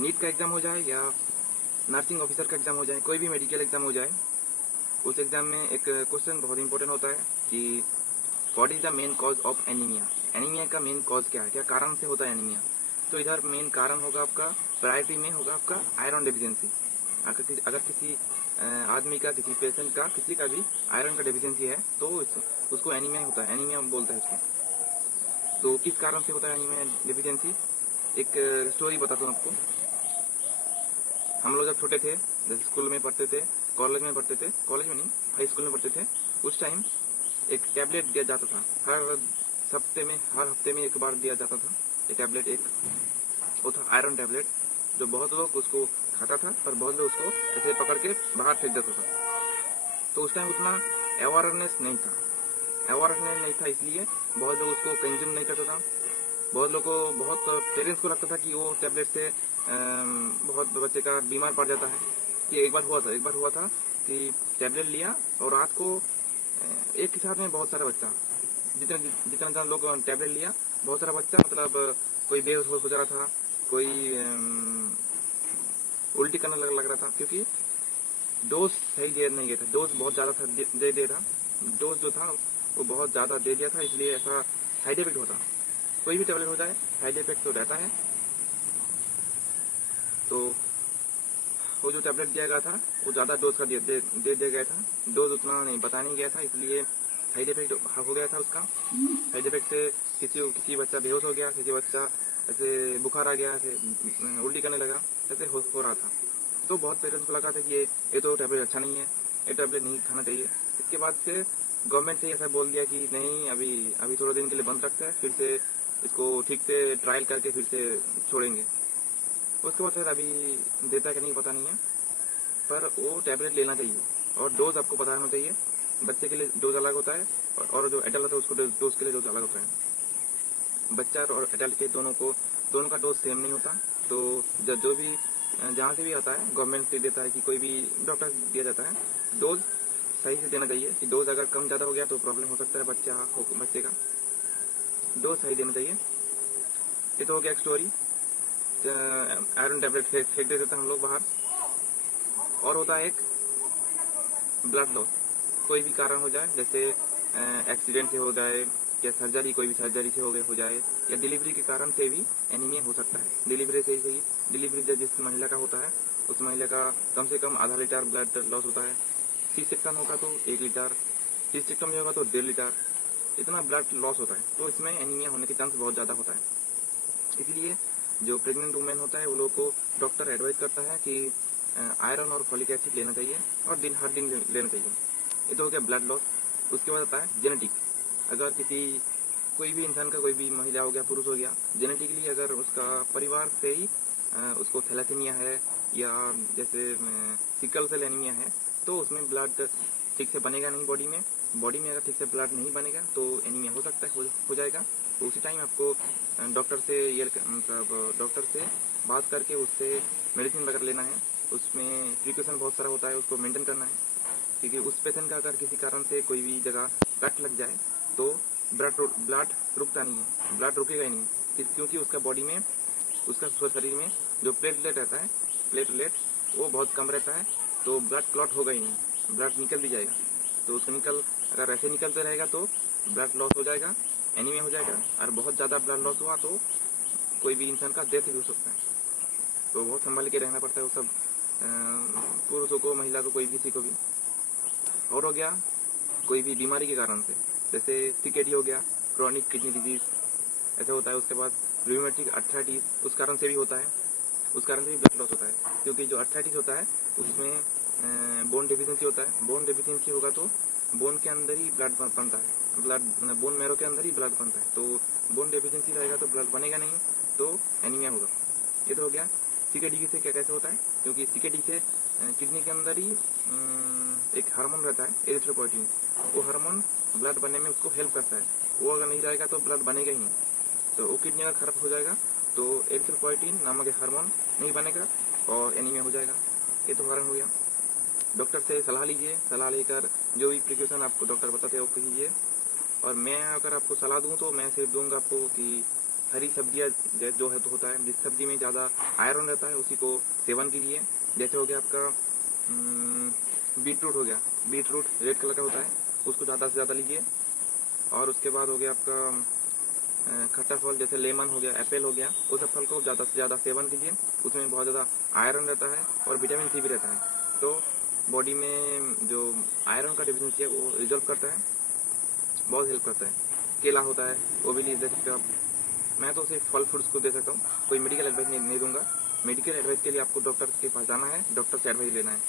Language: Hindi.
नीट का एग्ज़ाम हो जाए या नर्सिंग ऑफिसर का एग्ज़ाम हो जाए, कोई भी मेडिकल एग्ज़ाम हो जाए, उस एग्ज़ाम में एक क्वेश्चन बहुत इंपॉर्टेंट होता है कि what is the main cause of anaemia. Anaemia का मेन कॉज क्या है, क्या कारण से होता है एनीमिया। तो इधर मेन कारण होगा आपका, प्रायोरिटी में होगा आपका आयरन डेफिशिएंसी। अगर किसी आदमी का, किसी पेशेंट का, किसी का भी आयरन का डेफिशिएंसी है तो उसको एनीमिया होता है, एनीमिया बोलता है उसको। तो किस कारण से होता है एनीमिया डेफिशिएंसी, एक स्टोरी बताता हूँ आपको। हम लोग जब छोटे थे, जैसे स्कूल में पढ़ते थे, कॉलेज में पढ़ते थे, कॉलेज में नहीं, हाई स्कूल में पढ़ते थे, उस टाइम एक टैबलेट दिया जाता था। हर हफ्ते में एक बार दिया जाता था ये टैबलेट। एक वो था आयरन टैबलेट, जो बहुत लोग उसको खाता था और बहुत लोग उसको ऐसे पकड़ के बाहर फेंक देता था। तो उस टाइम उतना अवेयरनेस नहीं था, इसलिए बहुत लोग उसको कंज्यूम नहीं करता था। बहुत पेरेंट्स को लगता था कि वो टैबलेट से बहुत बच्चे का बीमार पड़ जाता है। कि एक बार हुआ था कि टैबलेट लिया और रात को एक के साथ में बहुत सारा बच्चा, जितना जितना लोग टैबलेट लिया, बहुत सारा बच्चा, मतलब कोई बेहोश हो जा रहा था, कोई उल्टी करने लग रहा था, क्योंकि डोज सही दे नहीं गया था, डोज बहुत ज़्यादा था, दे दिया था, डोज जो था वो बहुत ज़्यादा दे दिया था, इसलिए ऐसा साइड इफेक्ट होता। कोई भी टैबलेट हो जाए साइड इफेक्ट तो रहता है। तो वो जो टैबलेट दिया गया था वो ज़्यादा डोज का दे दिया गया था, डोज उतना नहीं बता नहीं गया था, इसलिए साइड इफेक्ट हो गया था उसका। साइड इफेक्ट से किसी बच्चा बेहोश हो गया, किसी बच्चा ऐसे बुखार आ गया, ऐसे उल्टी करने लगा, ऐसे हो रहा था। तो बहुत पेरेंट्स को लगा था कि ये तो टैबलेट अच्छा नहीं है, ये टैबलेट नहीं खाना चाहिए। इसके बाद से गवर्नमेंट ने ऐसा बोल दिया कि नहीं, अभी थोड़े दिन के लिए बंद रखते हैं, फिर से इसको ठीक से ट्रायल करके फिर से छोड़ेंगे। उसके बाद फिर अभी देता कि नहीं पता नहीं है, पर वो टैबलेट लेना चाहिए और डोज आपको पता होना चाहिए। बच्चे के लिए डोज अलग होता है और जो एडल्ट होता है उसको डोज के लिए डोज अलग होता है। बच्चा और एडल्ट के दोनों का डोज सेम नहीं होता। तो जो भी जहाँ से भी आता है, गवर्नमेंट से देता है कि कोई भी डॉक्टर दिया जाता है, डोज सही से देना चाहिए। कि डोज अगर कम ज़्यादा हो गया तो प्रॉब्लम हो सकता है बच्चे का। डोज सही देना चाहिए। ये तो हो गया एक स्टोरी। आयरन टैबलेट फेंक देते थे हम लोग बाहर। और होता है एक ब्लड लॉस। कोई भी कारण हो जाए, जैसे एक्सीडेंट से हो जाए या कोई भी सर्जरी से हो जाए या डिलीवरी के कारण से भी एनीमिया हो सकता है। डिलीवरी जिस महिला का होता है उस महिला का कम से कम आधा लीटर ब्लड लॉस होता है। सी सेक्शन होगा तो 1 लीटर, सी सेक्शन में होगा तो 1.5 लीटर, इतना ब्लड लॉस होता है। तो इसमें एनीमिया होने के चांस बहुत ज़्यादा होता है। इसलिए जो प्रेग्नेंट वुमेन होता है वो लोग को डॉक्टर एडवाइज करता है कि आयरन और फॉलिक एसिड लेना चाहिए और हर दिन लेना चाहिए। ये तो हो गया ब्लड लॉस। उसके बाद आता है जेनेटिक। अगर कोई भी इंसान का, कोई भी महिला हो गया, पुरुष हो गया, जेनेटिकली अगर उसका परिवार से ही उसको थैलेसीमिया है या जैसे सिकल सेल एनीमिया है, तो उसमें ब्लड ठीक से बनेगा नहीं बॉडी में अगर ठीक से ब्लड नहीं बनेगा तो एनीमिया हो सकता है, हो जाएगा। तो उसी टाइम आपको डॉक्टर से बात करके उससे मेडिसिन वगैरह लेना है। उसमें प्रिकॉशन बहुत सारा होता है, उसको मेंटेन करना है। क्योंकि उस पेशेंट का अगर किसी कारण से कोई भी जगह कट लग जाए तो ब्लड रुकता नहीं है, ब्लड रुकेगा ही नहीं, क्योंकि उसका बॉडी में, उसका शरीर में जो प्लेटलेट वो बहुत कम रहता है, तो ब्लड क्लॉट होगा ही नहीं, ब्लड निकल भी जाएगा। तो उसको अगर ऐसे निकलते रहेगा तो ब्लड लॉस हो जाएगा, एनीमिया हो जाएगा। और बहुत ज़्यादा ब्लड लॉस हुआ तो कोई भी इंसान का डेथ भी हो सकता है। तो बहुत संभाल के रहना पड़ता है वो सब, पुरुषों को, महिला को, कोई किसी को भी। और हो गया कोई भी बीमारी के कारण से, जैसे सीकेडी हो गया, क्रॉनिक किडनी डिजीज ऐसा होता है। उसके बाद रूमेटिक अर्थराइटिस, उस कारण से भी होता है, उस कारण से भी ब्लड लॉस होता है। क्योंकि जो अर्थराइटिस होता है उसमें बोन डेफिशिएंसी होता है। बोन डेफिशिएंसी होगा तो बोन के अंदर ही ब्लड बनता है, बोन मैरो के अंदर ही ब्लड बनता है। तो बोन डेफिशिएंसी रहेगा तो ब्लड बनेगा नहीं, तो एनीमिया होगा। ये तो हो गया। सीकेडी से क्या कैसे होता है, क्योंकि सीकेडी से किडनी के अंदर ही एक हार्मोन रहता है एरिथ्रोपोइटिन, वो हार्मोन ब्लड बनने में उसको हेल्प करता है। वो अगर नहीं रहेगा तो ब्लड बनेगा ही नहीं। तो वो किडनी अगर खराब हो जाएगा तो एरिथ्रोपोइटिन नामक एक हार्मोन नहीं बनेगा और एनीमिया हो जाएगा। ये तो कारण हो गया। डॉक्टर से सलाह लीजिए, सलाह लेकर जो भी प्रिकॉशन आपको डॉक्टर बताते हैं वो कीजिए। और मैं अगर आपको सलाह दूं तो मैं सिर्फ दूंगा आपको कि हरी सब्जियां जो है तो होता है, जिस सब्जी में ज़्यादा आयरन रहता है उसी को सेवन कीजिए। जैसे हो गया आपका बीटरूट हो गया, बीटरूट रेड कलर का होता है, उसको ज़्यादा से ज़्यादा लीजिए। और उसके बाद हो गया आपका खट्टा फल जैसे लेमन हो गया, एप्पल हो गया, वो सब फल को ज़्यादा से ज़्यादा सेवन कीजिए। उसमें बहुत ज़्यादा आयरन रहता है और विटामिन सी भी रहता है, तो बॉडी में जो आयरन का डिफिशिएंसी है वो रिजॉल्व करता है, बहुत हेल्प करता है। केला होता है, वो भी दे सकते हो आप। मैं तो सिर्फ फल फ्रूट्स को दे सकता हूँ, कोई मेडिकल एडवाइस नहीं दूंगा। मेडिकल एडवाइस के लिए आपको डॉक्टर के पास जाना है, डॉक्टर से एडवाइस लेना है।